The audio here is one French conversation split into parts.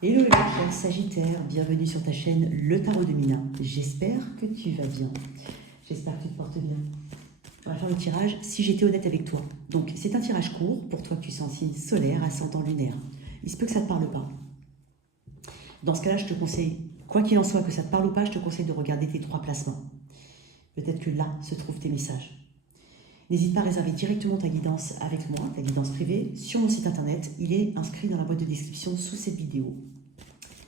Hello le cher Sagittaire, bienvenue sur ta chaîne Le Tarot de Mina. J'espère que tu vas bien, j'espère que tu te portes bien. On va faire le tirage si j'étais honnête avec toi. Donc c'est un tirage court pour toi que tu es en signe solaire, ascendant lunaire. Il se peut que ça ne te parle pas. Dans ce cas-là, je te conseille, quoi qu'il en soit, que ça te parle ou pas, je te conseille de regarder tes 3 placements. Peut-être que là se trouvent tes messages. N'hésite pas à réserver directement ta guidance avec moi, ta guidance privée, sur mon site internet. Il est inscrit dans la boîte de description sous cette vidéo.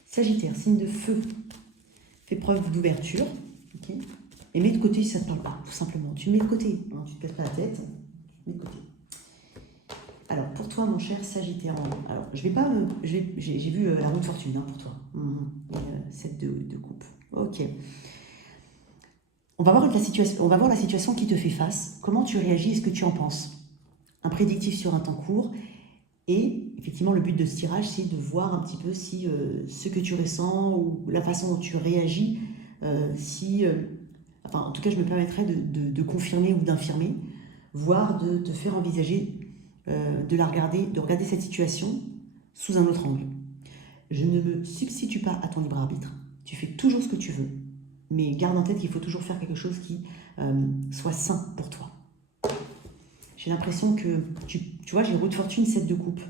Sagittaire, signe de feu, fais preuve d'ouverture, okay, et mets de côté si ça ne te parle pas, tout simplement. Tu mets de côté, hein, tu ne te casses pas la tête, tu mets de côté. Alors, pour toi, mon cher Sagittaire, alors, je vais pas, j'ai vu la roue de fortune hein, pour toi. 7 de coupe. Ok. On va voir la situation qui te fait face, comment tu réagis et ce que tu en penses. Un prédictif sur un temps court. Et effectivement, le but de ce tirage, c'est de voir un petit peu si ce que tu ressens ou la façon dont tu réagis, enfin, en tout cas, je me permettrais de confirmer ou d'infirmer, voire de te faire envisager de regarder cette situation sous un autre angle. Je ne me substitue pas à ton libre arbitre. Tu fais toujours ce que tu veux. Mais garde en tête qu'il faut toujours faire quelque chose qui soit sain pour toi. J'ai l'impression que, tu vois, j'ai roue de fortune, 7 de coupe.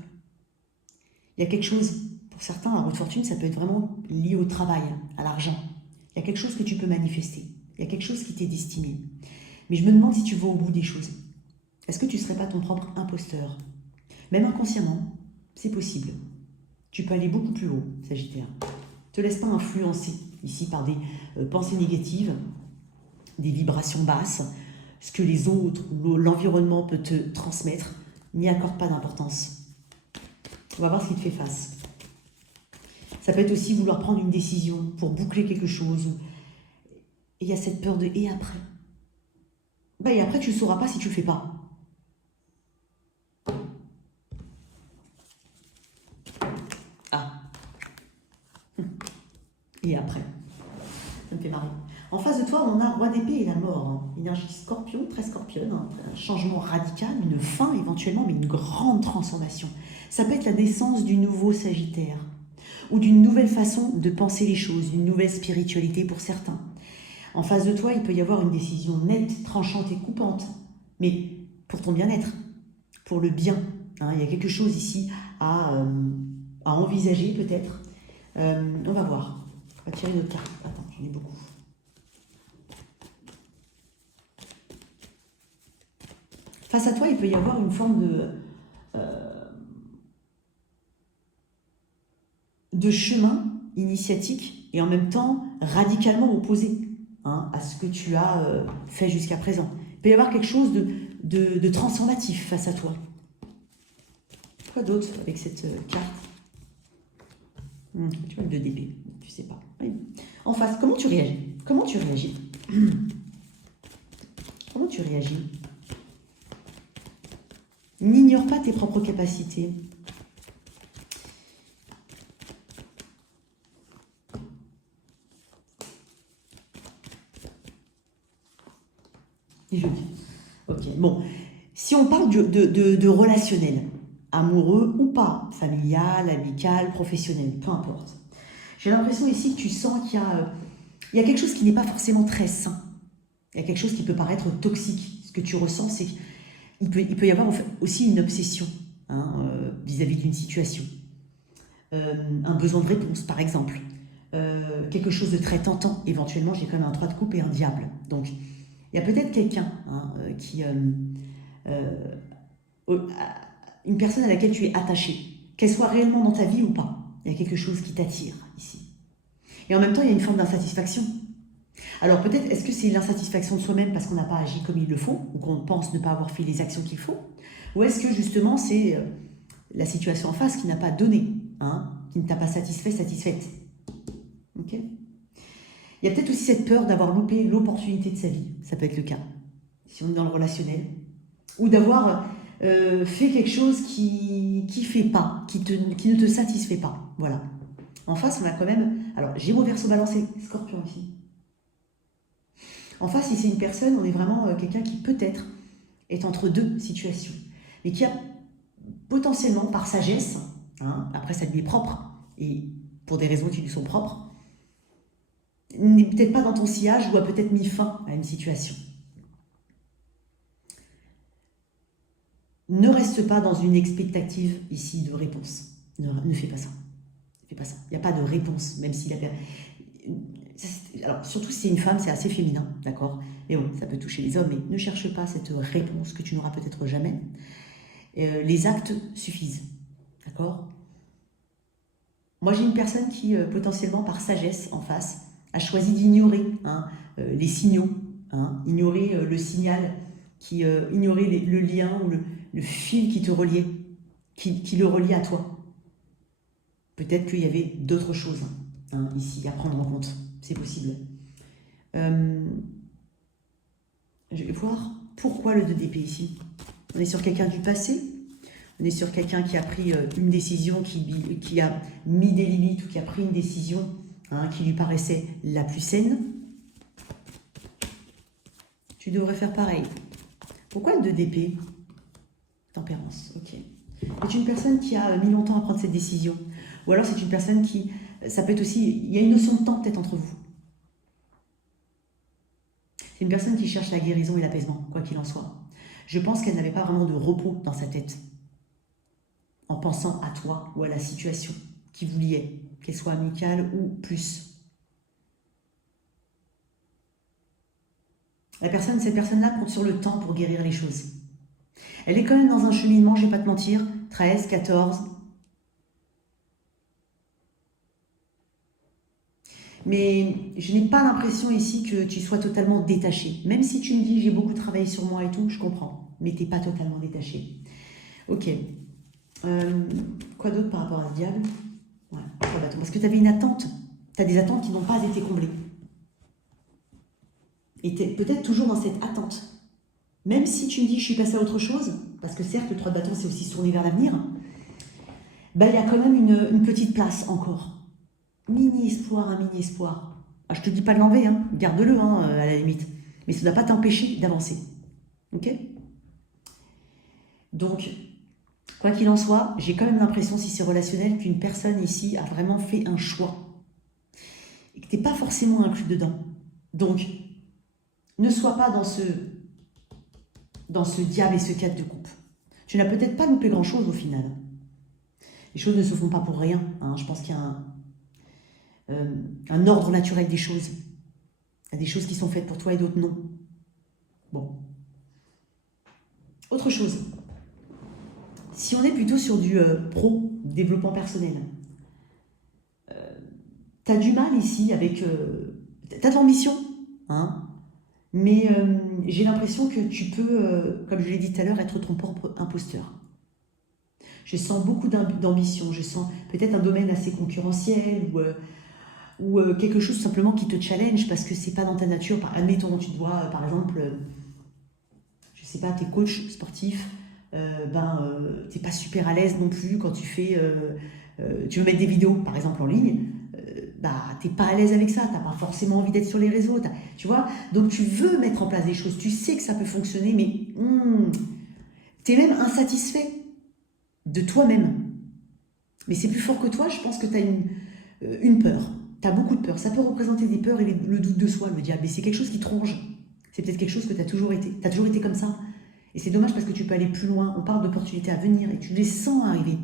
Il y a quelque chose, pour certains, la roue de fortune, ça peut être vraiment lié au travail, à l'argent. Il y a quelque chose que tu peux manifester. Il y a quelque chose qui t'est destiné. Mais je me demande si tu vas au bout des choses. Est-ce que tu ne serais pas ton propre imposteur? Même inconsciemment, c'est possible. Tu peux aller beaucoup plus haut, Sagittaire. Ne te laisse pas influencer ici par des pensées négatives, des vibrations basses, ce que les autres ou l'environnement peut te transmettre. N'y accorde pas d'importance. On va voir ce qui te fait face. Ça peut être aussi vouloir prendre une décision pour boucler quelque chose. Et il y a cette peur de « et après ». Et après, tu ne sauras pas si tu ne le fais pas. Ah. Et après. Ça me fait marrer. En face de toi, on a Roi d'épée et la mort. Hein. Énergie scorpion, très scorpionne. Hein. Un changement radical, une fin éventuellement, mais une grande transformation. Ça peut être la naissance du nouveau Sagittaire. Ou d'une nouvelle façon de penser les choses, d'une nouvelle spiritualité pour certains. En face de toi, il peut y avoir une décision nette, tranchante et coupante. Mais pour ton bien-être, pour le bien. Hein. Il y a quelque chose ici à envisager peut-être. On va voir. On va tirer une autre carte. Attends, j'en ai beaucoup. Face à toi, il peut y avoir une forme de chemin initiatique et en même temps radicalement opposé hein, à ce que tu as fait jusqu'à présent. Il peut y avoir quelque chose de transformatif face à toi. Quoi d'autre avec cette carte? Tu vois le 2 d'épée, tu sais pas. Oui. En face, comment tu réagis? Comment tu réagis? Comment tu réagis? N'ignore pas tes propres capacités. Joli. Ok, bon. Si on parle de relationnel, amoureux ou pas, familial, amical, professionnel, peu importe. J'ai l'impression ici que tu sens qu'il y a quelque chose qui n'est pas forcément très sain. Il y a quelque chose qui peut paraître toxique. Ce que tu ressens, c'est qu'il peut y avoir aussi une obsession hein, vis-à-vis d'une situation. Un besoin de réponse, par exemple. Quelque chose de très tentant. Éventuellement, j'ai quand même un 3 de coupe et un diable. Donc, il y a peut-être quelqu'un hein, une personne à laquelle tu es attaché, qu'elle soit réellement dans ta vie ou pas. Il y a quelque chose qui t'attire ici. Et en même temps, il y a une forme d'insatisfaction. Alors peut-être, est-ce que c'est l'insatisfaction de soi-même parce qu'on n'a pas agi comme il le faut, ou qu'on pense ne pas avoir fait les actions qu'il faut, ou est-ce que justement c'est la situation en face qui n'a pas donné, hein, qui ne t'a pas satisfait, satisfaite. Ok ? Il y a peut-être aussi cette peur d'avoir loupé l'opportunité de sa vie, ça peut être le cas, si on est dans le relationnel, ou d'avoir fait quelque chose qui fait pas, qui ne te satisfait pas, voilà. En face, on a quand même, alors Gémeaux, Verseau, Balance et Scorpion ici. En face, si c'est une personne, on est vraiment quelqu'un qui peut-être est entre deux situations, mais qui a potentiellement, par sagesse, hein, après ça lui est propre, et pour des raisons qui lui sont propres, n'est peut-être pas dans ton sillage ou a peut-être mis fin à une situation. Ne reste pas dans une expectative ici de réponse. Ne fais pas ça. Ne fais pas ça. Il n'y a pas de réponse, même si alors, surtout si c'est une femme, c'est assez féminin, d'accord? Et bon, ça peut toucher les hommes, mais ne cherche pas cette réponse que tu n'auras peut-être jamais. Les actes suffisent, d'accord? Moi, j'ai une personne qui, potentiellement, par sagesse en face, a choisi d'ignorer les signaux, ignorer le signal, ignorer le lien ou le fil qui te reliait, qui le reliait à toi. Peut-être qu'il y avait d'autres choses ici à prendre en compte, c'est possible. Je vais voir pourquoi le 2DP ici. On est sur quelqu'un du passé, on est sur quelqu'un qui a pris une décision, qui a mis des limites ou qui a pris une décision qui lui paraissait la plus saine. Tu devrais faire pareil. Pourquoi le 2DP? Tempérance, ok. C'est une personne qui a mis longtemps à prendre cette décision. Ou alors c'est une personne qui... Ça peut être aussi... Il y a une notion de temps peut-être entre vous. C'est une personne qui cherche la guérison et l'apaisement, quoi qu'il en soit. Je pense qu'elle n'avait pas vraiment de repos dans sa tête. En pensant à toi ou à la situation qui vous liait, qu'elle soit amicale ou plus. Cette personne-là compte sur le temps pour guérir les choses. Elle est quand même dans un cheminement, je ne vais pas te mentir, 13, 14. Mais je n'ai pas l'impression ici que tu sois totalement détaché. Même si tu me dis j'ai beaucoup travaillé sur moi et tout, je comprends. Mais tu n'es pas totalement détaché. Ok. Quoi d'autre par rapport à ce diable? Ouais, parce que tu avais une attente. Tu as des attentes qui n'ont pas été comblées. Et tu es peut-être toujours dans cette attente. Même si tu me dis je suis passé à autre chose, parce que certes le 3 de bâton c'est aussi se tourner vers l'avenir, il y a quand même une petite place encore. Mini-espoir, un mini-espoir. Je ne te dis pas de l'enlever, garde-le à la limite. Mais ça ne doit pas t'empêcher d'avancer. Ok? Donc, quoi qu'il en soit, j'ai quand même l'impression, si c'est relationnel, qu'une personne ici a vraiment fait un choix. Et que tu n'es pas forcément inclus dedans. Donc, ne sois pas dans ce diable et ce 4 de coupe. Tu n'as peut-être pas loupé grand-chose au final. Les choses ne se font pas pour rien. Je pense qu'il y a un ordre naturel des choses. Il y a des choses qui sont faites pour toi et d'autres non. Bon. Autre chose. Si on est plutôt sur du pro, développement personnel, tu as du mal ici avec... tu as de l'ambition, mais j'ai l'impression que tu peux, comme je l'ai dit tout à l'heure, être ton propre imposteur. Je sens beaucoup d'ambition, je sens peut-être un domaine assez concurrentiel ou quelque chose tout simplement qui te challenge parce que c'est pas dans ta nature. Admettons, tu dois, par exemple, je sais pas, t'es coach sportif, t'es pas super à l'aise non plus quand tu fais, tu veux mettre des vidéos, par exemple, en ligne, t'es pas à l'aise avec ça, t'as pas forcément envie d'être sur les réseaux, tu vois, donc tu veux mettre en place des choses, tu sais que ça peut fonctionner, mais t'es même insatisfait de toi-même. Mais c'est plus fort que toi, je pense que tu as une peur. Tu as beaucoup de peur. Ça peut représenter des peurs et le doute de soi, le diable. Et c'est quelque chose qui te ronge. C'est peut-être quelque chose que tu as toujours été. Tu as toujours été comme ça. Et c'est dommage parce que tu peux aller plus loin. On parle d'opportunités à venir et tu les sens arriver.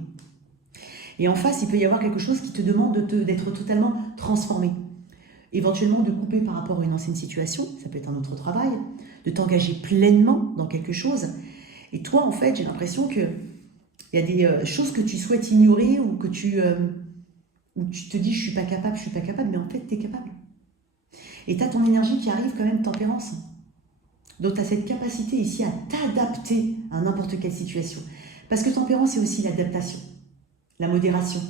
Et en face, il peut y avoir quelque chose qui te demande d'être totalement transformé. Éventuellement de couper par rapport à une ancienne situation. Ça peut être un autre travail. De t'engager pleinement dans quelque chose. Et toi, en fait, j'ai l'impression que il y a des choses que tu souhaites ignorer ou que où tu te dis je suis pas capable, mais en fait tu es capable. Et tu as ton énergie qui arrive quand même, tempérance. Donc tu as cette capacité ici à t'adapter à n'importe quelle situation. Parce que tempérance c'est aussi l'adaptation, la modération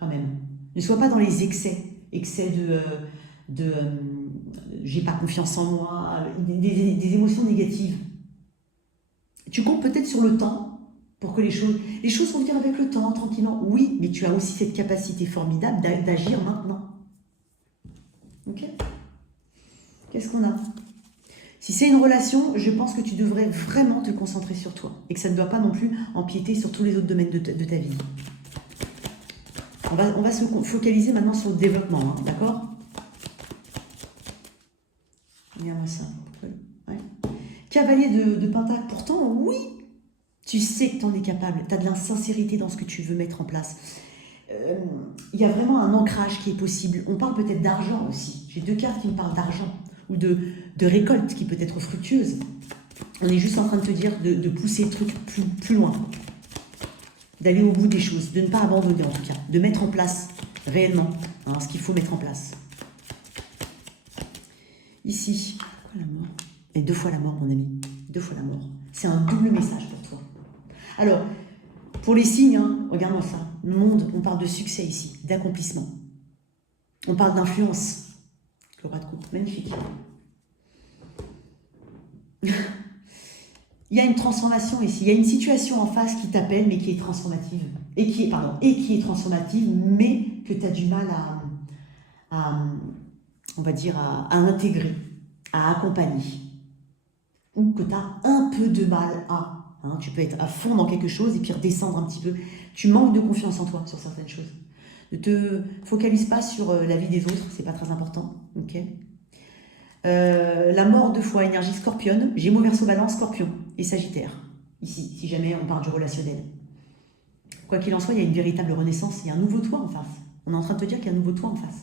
quand même. Ne sois pas dans les excès de j'ai pas confiance en moi, des émotions négatives. Tu comptes peut-être sur le temps pour que les choses vont venir avec le temps, tranquillement. Oui, mais tu as aussi cette capacité formidable d'agir maintenant. Ok? Qu'est-ce qu'on a? Si c'est une relation, je pense que tu devrais vraiment te concentrer sur toi. Et que ça ne doit pas non plus empiéter sur tous les autres domaines de ta vie. On va se focaliser maintenant sur le développement, hein, d'accord? Regarde-moi ça. Ouais. Cavalier de Pentacle, pourtant, oui, tu sais que tu en es capable. Tu as de l'insincérité dans ce que tu veux mettre en place. Il y a vraiment un ancrage qui est possible. On parle peut-être d'argent aussi. J'ai 2 cartes qui me parlent d'argent ou de récolte qui peut être fructueuse. On est juste en train de te dire de pousser le truc plus loin. D'aller au bout des choses, de ne pas abandonner en tout cas, de mettre en place réellement hein, ce qu'il faut mettre en place. Ici, la mort. Et 2 fois la mort, mon ami. 2 fois la mort. C'est un double message pour toi. Alors, pour les signes, hein, regarde-moi ça. Le monde, on parle de succès ici, d'accomplissement. On parle d'influence. Le roi de coupe, magnifique. Il y a une transformation ici. Il y a une situation en face qui t'appelle, mais qui est transformative. Et qui est transformative, mais que tu as du mal on va dire, à intégrer, à accompagner. Ou que tu as un peu de mal à. Hein, tu peux être à fond dans quelque chose et puis redescendre un petit peu. Tu manques de confiance en toi sur certaines choses. Ne te focalise pas sur la vie des autres, c'est pas très important. Ok. La mort 2 fois, énergie scorpionne, Gémeaux, Verseau, Balance, Scorpion et Sagittaire. Ici, si jamais on parle du relationnel. Quoi qu'il en soit, il y a une véritable renaissance, il y a un nouveau toi en face. On est en train de te dire qu'il y a un nouveau toi en face.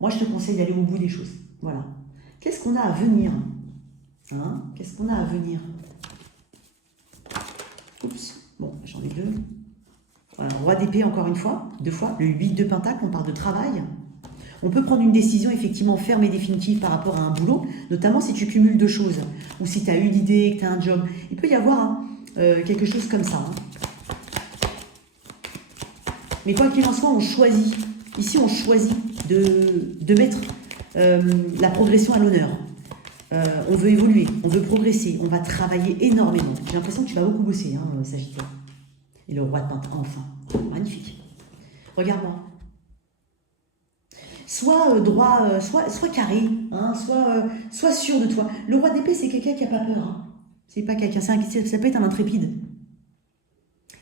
Moi, je te conseille d'aller au bout des choses. Voilà. Qu'est-ce qu'on a à venir hein? Qu'est-ce qu'on a à venir? Oups. Bon, j'en ai 2. Voilà, roi d'épée, encore une fois. 2 fois. Le 8 de Pentacle, on parle de travail. On peut prendre une décision effectivement ferme et définitive par rapport à un boulot, notamment si tu cumules 2 choses, ou si tu as une idée, que tu as un job. Il peut y avoir hein, quelque chose comme ça. Hein. Mais quoi qu'il en soit, on choisit. Ici, on choisit de mettre la progression à l'honneur. On veut évoluer, on veut progresser, on va travailler énormément. J'ai l'impression que tu vas beaucoup bosser, hein, Sagittaire. Et le roi de Pentacle, enfin. Magnifique. Regarde-moi. Sois droit, soit carré, hein, sois sûr de toi. Le roi d'épée, c'est quelqu'un qui n'a pas peur. Hein. C'est pas quelqu'un, ça peut être un intrépide.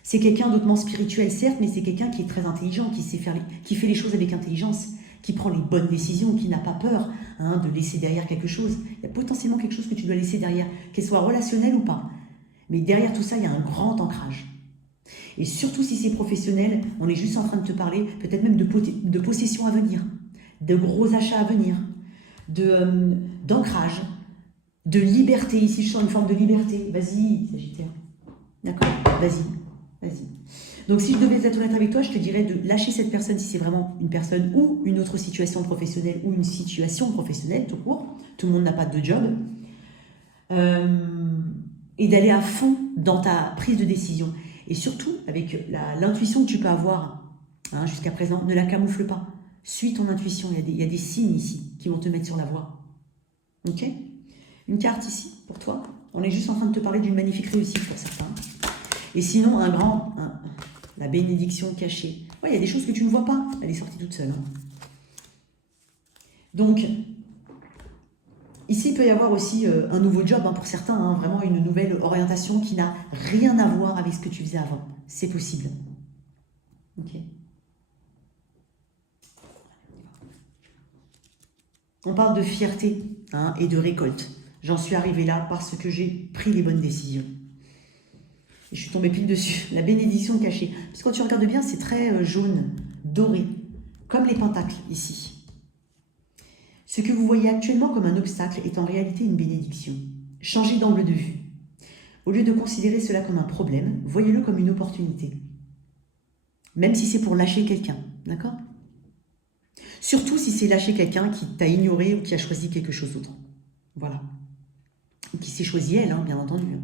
C'est quelqu'un d'autrement spirituel, certes, mais c'est quelqu'un qui est très intelligent, qui fait les choses avec intelligence, qui prend les bonnes décisions, qui n'a pas peur hein, de laisser derrière quelque chose. Il y a potentiellement quelque chose que tu dois laisser derrière, qu'elle soit relationnelle ou pas. Mais derrière tout ça, il y a un grand ancrage. Et surtout si c'est professionnel, on est juste en train de te parler peut-être même de possession à venir, de gros achats à venir, d'ancrage, de liberté. Ici, je sens une forme de liberté. Vas-y, Sagittaire. D'accord? Vas-y. Donc, si je devais être honnête avec toi, je te dirais de lâcher cette personne si c'est vraiment une personne ou une autre situation professionnelle ou une situation professionnelle, tout court. Tout le monde n'a pas de job. Et d'aller à fond dans ta prise de décision. Et surtout, avec l'intuition que tu peux avoir hein, jusqu'à présent, ne la camoufle pas. Suis ton intuition. Il y a des signes ici qui vont te mettre sur la voie. Ok? Une carte ici, pour toi. On est juste en train de te parler d'une magnifique réussite pour certains. Et sinon, la bénédiction cachée. Ouais, il y a des choses que tu ne vois pas. Elle est sortie toute seule. Hein. Donc, ici, il peut y avoir aussi un nouveau job hein, pour certains. Hein, vraiment une nouvelle orientation qui n'a rien à voir avec ce que tu faisais avant. C'est possible. Ok. On parle de fierté hein, et de récolte. J'en suis arrivée là parce que j'ai pris les bonnes décisions. Et je suis tombée pile dessus. La bénédiction cachée. Parce que quand tu regardes bien, c'est très jaune, doré, comme les pentacles ici. Ce que vous voyez actuellement comme un obstacle est en réalité une bénédiction. Changez d'angle de vue. Au lieu de considérer cela comme un problème, voyez-le comme une opportunité. Même si c'est pour lâcher quelqu'un, d'accord? Surtout si c'est lâcher quelqu'un qui t'a ignoré ou qui a choisi quelque chose d'autre. Voilà. Ou qui s'est choisi elle, hein, bien entendu.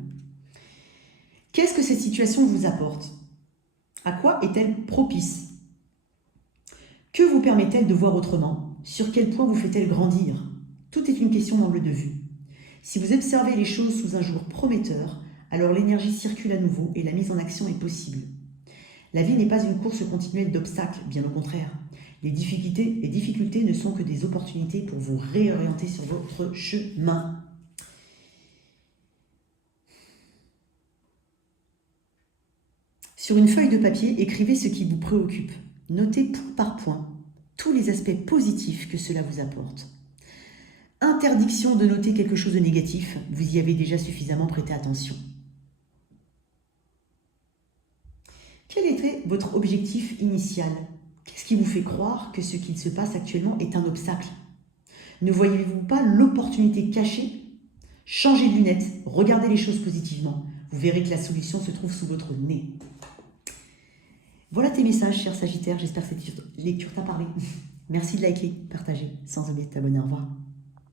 Qu'est-ce que cette situation vous apporte? À quoi est-elle propice? Que vous permet-elle de voir autrement? Sur quel point vous fait-elle grandir? Tout est une question d'angle de vue. Si vous observez les choses sous un jour prometteur, alors l'énergie circule à nouveau et la mise en action est possible. La vie n'est pas une course continuelle d'obstacles, bien au contraire. Les difficultés ne sont que des opportunités pour vous réorienter sur votre chemin. Sur une feuille de papier, écrivez ce qui vous préoccupe. Notez point par point tous les aspects positifs que cela vous apporte. Interdiction de noter quelque chose de négatif, vous y avez déjà suffisamment prêté attention. Quel était votre objectif initial? Qu'est-ce qui vous fait croire que ce qu'il se passe actuellement est un obstacle? Ne voyez-vous pas l'opportunité cachée? Changez de lunettes, regardez les choses positivement. Vous verrez que la solution se trouve sous votre nez. Voilà tes messages, cher Sagittaire. J'espère que cette lecture t'a parlé. Merci de liker, partager, sans oublier de t'abonner. Au revoir.